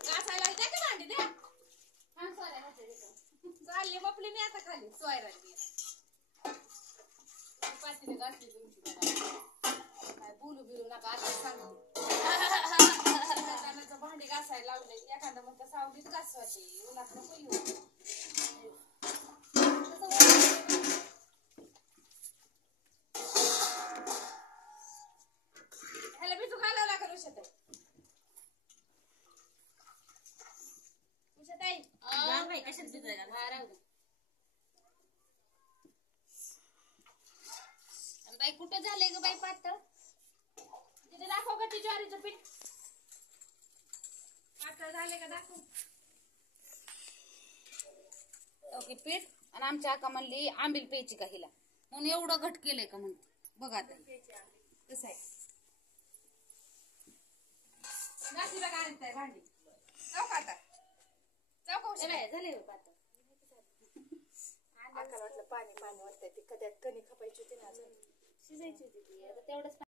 घासायला द्या की भांडी द्या. चालली बपली नाही आता खाली सोयरांनी पातीने घासली तुमची काय बोलू बिलू नका आता सांगते. भांडी घासायला लावले एखादा म्हणता सावलीत घासवायची उन्हात नको येऊ. ह्याला बिजू घालावं लागेल उषाताई. उषाताई कशात भिजायला हा राहू दे. बाई कुठं झालंय ग बाई पातळ तिथे दाखव का ती ज्वारीचं पीठ पातळ झाले का दाखव. ओके पीठ आणि आमच्या आका म्हणली आंबील प्यायची का हिला म्हणून एवढं घट केलंय का म्हणते बघा आता कसं आहे. नाशी बघा आणताय भांडी जाऊ का आता जाऊ का झाले पातळ. आकाला वाटलं पाणी पाणी वाटतंय ती कधी कणी खपायची होती ना शिजायची होती ती तेवढंच.